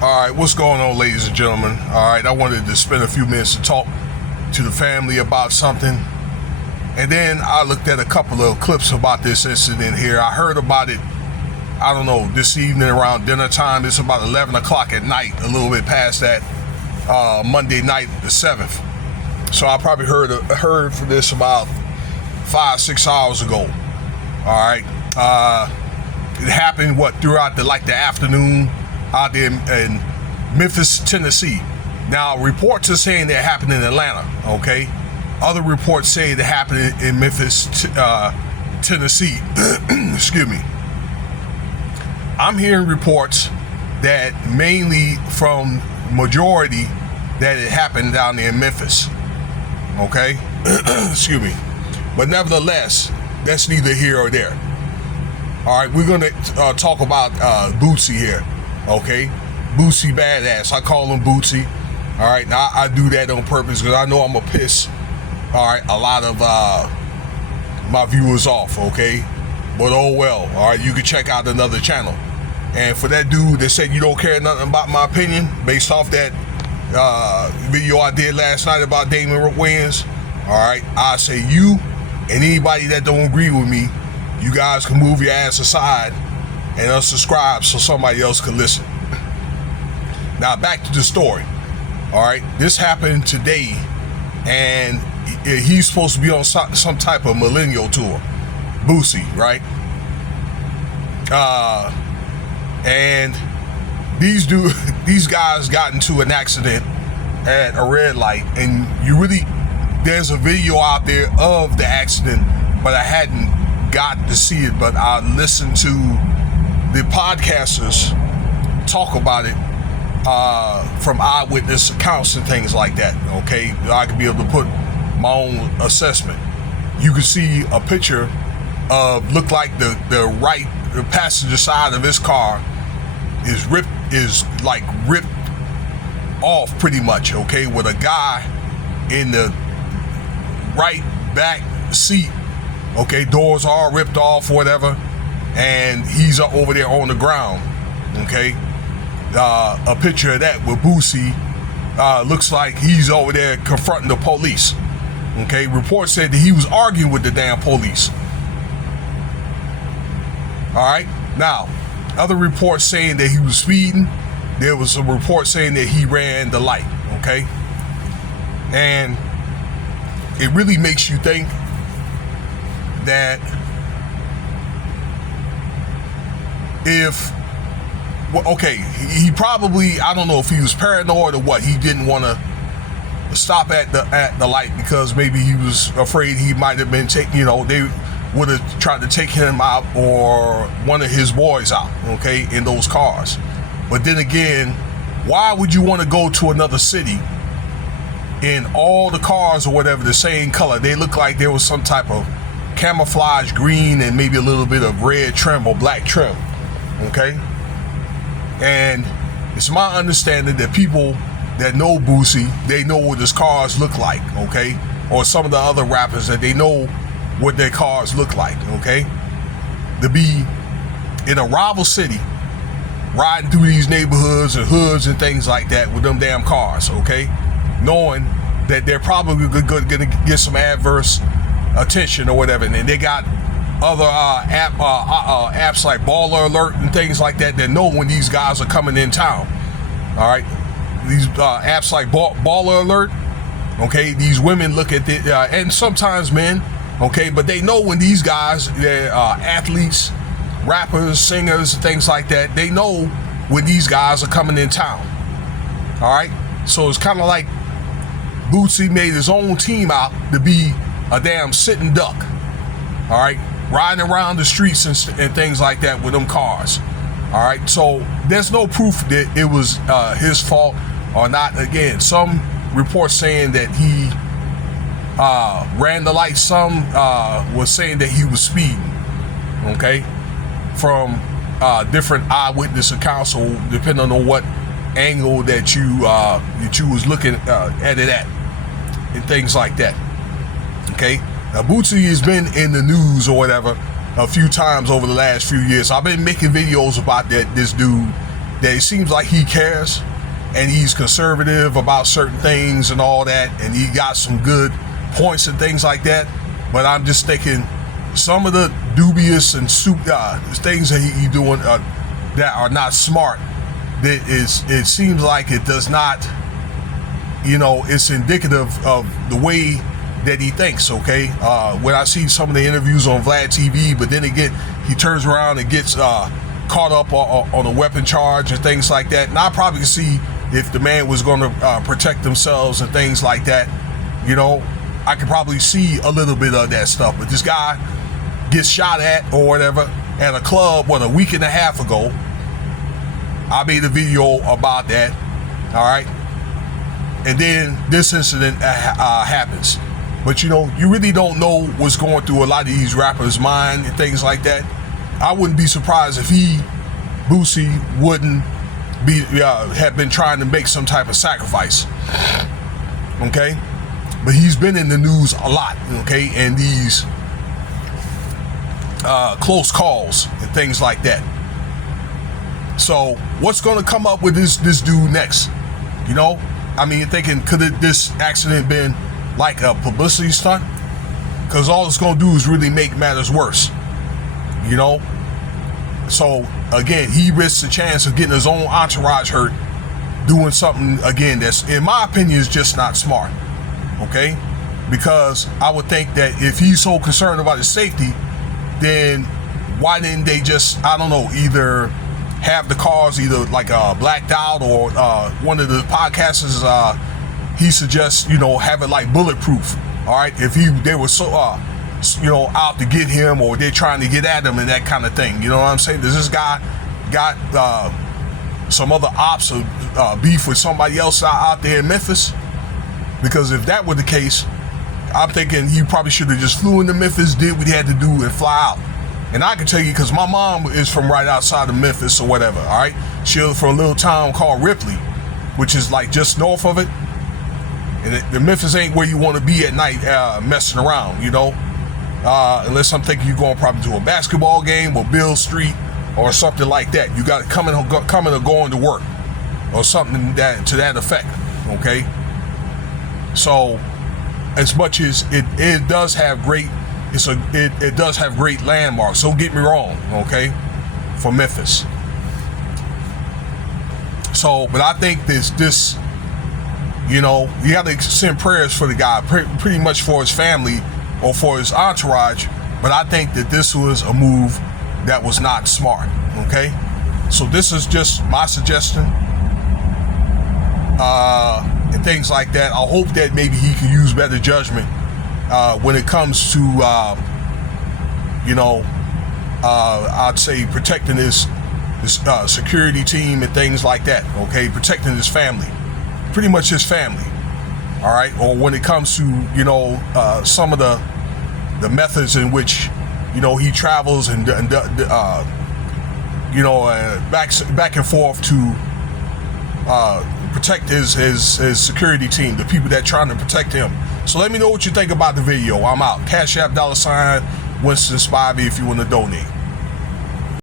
All right, what's going on, ladies and gentlemen? All right, I wanted to spend a few minutes to talk to the family about something. And then I looked at a couple of clips about this incident here. I heard about it, I don't know, this evening around dinner time. It's about 11 o'clock at night, a little bit past that, Monday night, the 7th. So I probably heard for this about 5-6 hours ago. All right. It happened, throughout the afternoon out there in Memphis, Tennessee. Now, reports are saying that happened in Atlanta, okay? Other reports say that happened in Memphis, Tennessee. Excuse me. I'm hearing reports that mainly from majority that it happened down there in Memphis, okay? Excuse me. But nevertheless, that's neither here or there. All right, we're going to talk about Boosie here, okay? Boosie badass. I call him Boosie. All right, now I do that on purpose because I know I'm going to piss, all right, a lot of my viewers off, okay? But oh well, all right, you can check out another channel. And for that dude that said you don't care nothing about my opinion, based off that video I did last night about Damon Wayans, all right, I say you and anybody that don't agree with me, you guys can move your ass aside and unsubscribe so somebody else can listen. Now back to the story. All right, this happened today, and he's supposed to be on some type of millennial tour, Boosie, right? And these guys got into an accident at a red light, and there's a video out there of the accident, but I hadn't got to see it, but I listened to the podcasters talk about it from eyewitness accounts and things like that, okay? I could be able to put my own assessment. You can see a picture of, look like the passenger side of his car is ripped off pretty much, okay, with a guy in the right back seat, okay, doors all ripped off or whatever, and he's over there on the ground, okay. A picture of that with Boosie, looks like he's over there confronting the police, okay. Reports said that he was arguing with the damn police. All right, now other reports saying that he was speeding. There was a report saying that he ran the light, okay. And it really makes you think that he probably, I don't know if he was paranoid or what, he didn't want to stop at the light because maybe he was afraid he might have been taken, they would have tried to take him out or one of his boys out, okay, in those cars. But then again, why would you want to go to another city in all the cars or whatever the same color? They look like there was some type of camouflage green and maybe a little bit of red trim or black trim, okay? And it's my understanding that people that know Boosie, they know what his cars look like, okay? Or some of the other rappers that they know what their cars look like, okay? To be in a rival city, riding through these neighborhoods and hoods and things like that with them damn cars, okay? Knowing that they're probably going to get some adverse attention or whatever, and they got other apps like Baller Alert and things like that know when these guys are coming in town. All right, these apps like Baller Alert, okay, these women look at the and sometimes men, okay, but they know when these guys, they're athletes, rappers, singers, things like that, they know when these guys are coming in town. All right, so it's kind of like Boosie made his own team out to be a damn sitting duck, all right, riding around the streets and things like that with them cars, all right. So there's no proof that it was his fault or not. Again, some reports saying that he ran the light. Some was saying that he was speeding, okay, from different eyewitness accounts, so depending on what angle that you was looking at it at and things like that. Okay, now Boosie has been in the news or whatever a few times over the last few years. I've been making videos about this dude that it seems like he cares and he's conservative about certain things and all that, and he got some good points and things like that. But I'm just thinking some of the dubious and things that he doing that are not smart. It seems like it does not, it's indicative of the way that he thinks, okay? When I see some of the interviews on Vlad TV, but then again, he turns around and gets caught up on a weapon charge and things like that. And I probably see if the man was going to protect themselves and things like that, I could probably see a little bit of that stuff. But this guy gets shot at or whatever at a club, a week and a half ago. I made a video about that, all right? And then this incident happens. But, you really don't know what's going through a lot of these rappers' mind and things like that. I wouldn't be surprised if Boosie, wouldn't have been trying to make some type of sacrifice, okay? But he's been in the news a lot, okay? And these close calls and things like that. So what's going to come up with this dude next? Thinking, could this accident been like a publicity stunt? Because all it's going to do is really make matters worse. So again, he risks the chance of getting his own entourage hurt, doing something again that's, in my opinion, is just not smart. Okay? Because I would think that if he's so concerned about his safety, then why didn't they just, either have the cars either blacked out, or one of the podcasters he suggests have it like bulletproof. All right, if they were so out to get him, or they're trying to get at him and that kind of thing. You know what I'm saying? Does this guy got some other ops or beef with somebody else out there in Memphis? Because if that were the case, I'm thinking he probably should have just flew into Memphis, did what he had to do, and fly out. And I can tell you, because my mom is from right outside of Memphis or whatever, all right? She's from a little town called Ripley, which is like just north of it. And the Memphis ain't where you want to be at night messing around, unless I'm thinking you're going probably to a basketball game or Bill Street or something like that. You got to coming or going to work or something to that effect, okay? So as much as it does have great, it does have great landmarks. Don't get me wrong, okay, for Memphis. So, but I think this, you got to send prayers for the guy, pretty much for his family or for his entourage. But I think that this was a move that was not smart, okay? So this is just my suggestion, and things like that. I hope that maybe he can use better judgment when it comes to, I'd say protecting his security team and things like that, okay? Protecting his family, pretty much his family, all right? Or when it comes to, some of the methods in which, he travels and back and forth to protect his security team, the people that trying to protect him. So let me know what you think about the video. I'm out. Cash App $, Winston Spivey if you want to donate.